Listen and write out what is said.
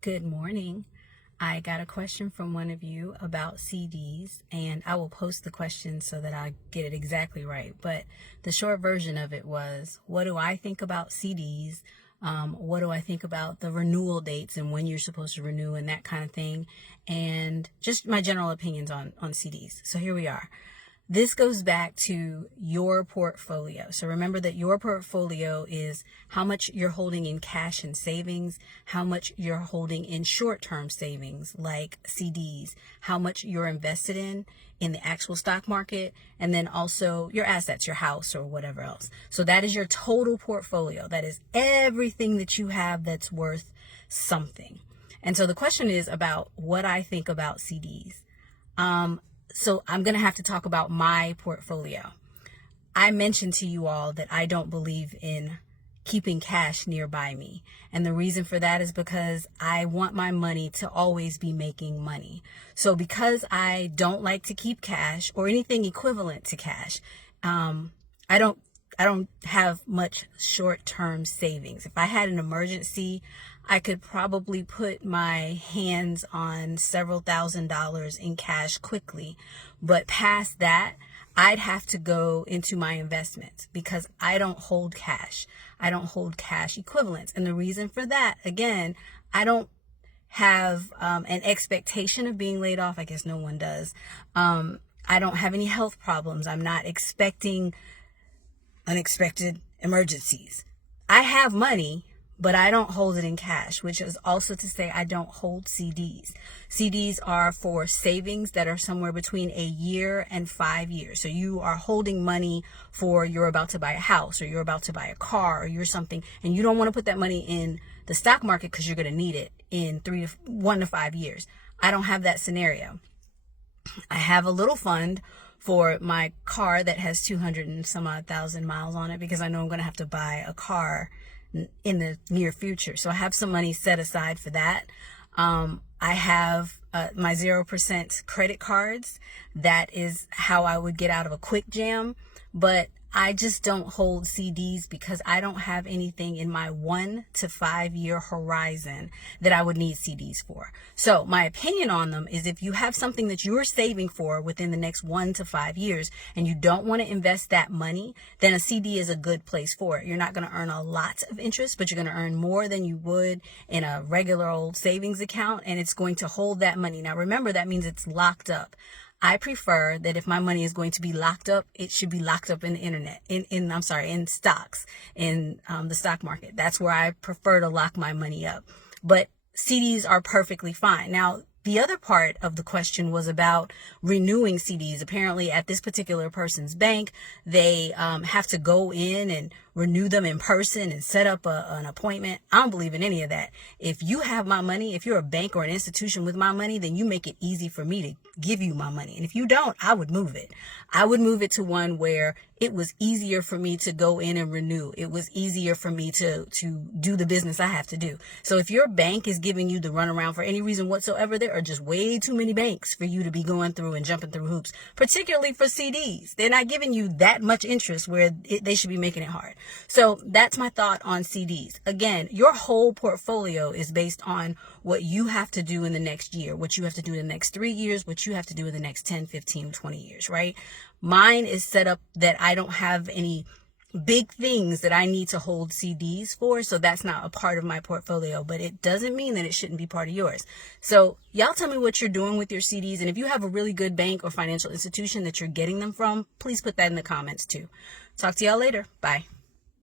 Good morning. I got a question from one of you about CDs, and I will post the question so that I get it exactly right. But the short version of it was, what do I think about CDs? What do I think about the renewal dates and when you're supposed to renew and that kind of thing? And just my general opinions on CDs. So here we are. This goes back to your portfolio. So remember that your portfolio is how much you're holding in cash and savings, how much you're holding in short-term savings like CDs, how much you're invested in the actual stock market, and then also your assets, your house or whatever else. So that is your total portfolio. That is everything that you have that's worth something. And so the question is about what I think about CDs. So I'm going to have to talk about my portfolio. I mentioned to you all that I don't believe in keeping cash nearby me. And the reason for that is because I want my money to always be making money. So because I don't like to keep cash or anything equivalent to cash, I don't have much short-term savings. If I had an emergency, I could probably put my hands on several $1,000s in cash quickly. But past that, I'd have to go into my investments because I don't hold cash. I don't hold cash equivalents. And the reason for that, again, I don't have an expectation of being laid off. I guess no one does. I don't have any health problems. I'm not expecting unexpected emergencies. I have money, but I don't hold it in cash, which is also to say I don't hold CDs. CDs are for savings that are somewhere between a year and 5 years. So you are holding money for you're about to buy a house or you're about to buy a car or you're something, and you don't want to put that money in the stock market because you're going to need it in 1 to 5 years. I don't have that scenario. I have a little fund for my car that has 200 and some odd thousand miles on it because I know I'm going to have to buy a car in the near future. So I have some money set aside for that. I have my 0% credit cards. That is how I would get out of a quick jam. But I just don't hold CDs because I don't have anything in my 1 to 5 year horizon that I would need CDs for. So my opinion on them is if you have something that you're saving for within the next 1 to 5 years and you don't want to invest that money, then a CD is a good place for it. You're not going to earn a lot of interest, but you're going to earn more than you would in a regular old savings account, and it's going to hold that money. Now remember, that means it's locked up. I prefer that if my money is going to be locked up, it should be locked up in the internet, in stocks, in the stock market. That's where I prefer to lock my money up. But CDs are perfectly fine. Now, the other part of the question was about renewing CDs. Apparently, at this particular person's bank, they have to go in and renew them in person and set up an appointment. I don't believe in any of that. If you have my money, if you're a bank or an institution with my money, then you make it easy for me to give you my money. And if you don't, I would move it. I would move it to one where it was easier for me to go in and renew. It was easier for me to do the business I have to do. So if your bank is giving you the runaround for any reason whatsoever, there are just way too many banks for you to be going through and jumping through hoops, particularly for CDs. They're not giving you that much interest where they should be making it hard. So that's my thought on CDs. Again, your whole portfolio is based on what you have to do in the next year, what you have to do in the next 3 years, what you have to do in the next 10, 15, 20 years, right? Mine is set up that I don't have any big things that I need to hold CDs for, so that's not a part of my portfolio, but it doesn't mean that it shouldn't be part of yours. So y'all tell me what you're doing with your CDs, and if you have a really good bank or financial institution that you're getting them from, please put that in the comments too. Talk to y'all later. Bye.